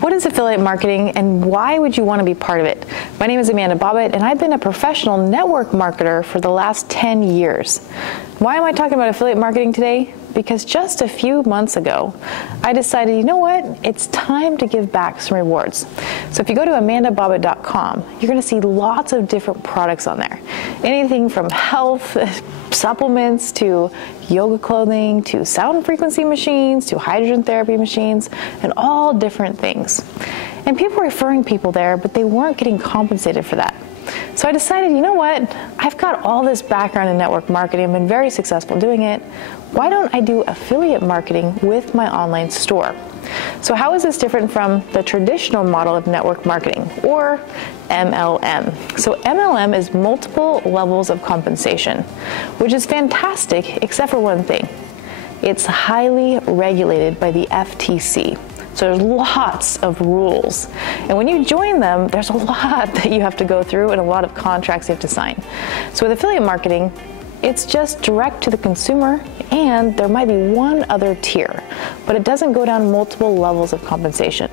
What is affiliate marketing and why would you want to be part of it? My name is Amanda Bobbett and I've been a professional network marketer for the last 10 years. Why am I talking about affiliate marketing today? Because just a few months ago, I decided, you know what? It's time to give back some rewards. So if you go to amandabobbett.com, you're going to see lots of different products on there. Anything from health supplements to yoga clothing to sound frequency machines to hydrogen therapy machines and all different things. And people were referring people there, but they weren't getting compensated for that. So I decided, you know what? I've got all this background in network marketing. I've been very successful doing it. Why don't I do affiliate marketing with my online store? So how is this different from the traditional model of network marketing, or MLM? So MLM is multiple levels of compensation, which is fantastic, except for one thing. It's highly regulated by the FTC. So there's lots of rules. And when you join them, there's a lot that you have to go through and a lot of contracts you have to sign. So with affiliate marketing, it's just direct to the consumer, and there might be one other tier, but it doesn't go down multiple levels of compensation.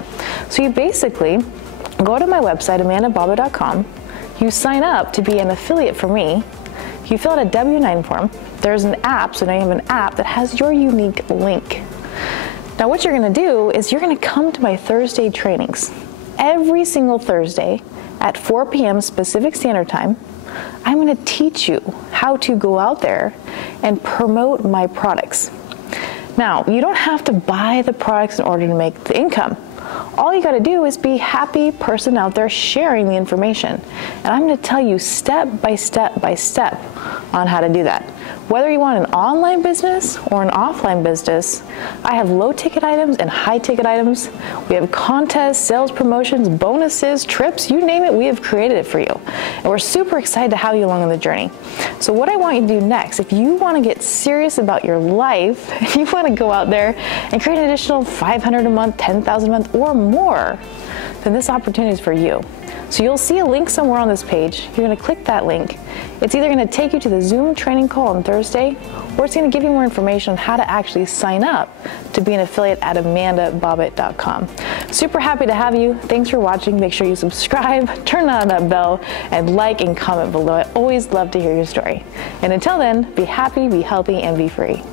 So you basically go to my website, amandabobbett.com, you sign up to be an affiliate for me, you fill out a W-9 form, there's an app, so now you have an app that has your unique link. Now what you're gonna do is you're gonna come to my Thursday trainings. Every single Thursday at 4 p.m. Pacific Standard Time, I'm going to teach you how to go out there and promote my products. Now, you don't have to buy the products in order to make the income. All you got to do is be a happy person out there sharing the information. And I'm going to tell you step by step by step on how to do that. Whether you want an online business or an offline business, I have low ticket items and high ticket items. We have contests, sales promotions, bonuses, trips, you name it, we have created it for you. And we're super excited to have you along on the journey. So what I want you to do next, if you want to get serious about your life, if you want to go out there and create an additional $500 a month, $10,000 a month or more, then this opportunity is for you. So you'll see a link somewhere on this page. You're going to click that link. It's either going to take you to the Zoom training call on Thursday, or it's going to give you more information on how to actually sign up to be an affiliate at amandabobbett.com. Super happy to have you. Thanks for watching. Make sure you subscribe, turn on that bell, and like and comment below. I always love to hear your story. And until then, be happy, be healthy, and be free.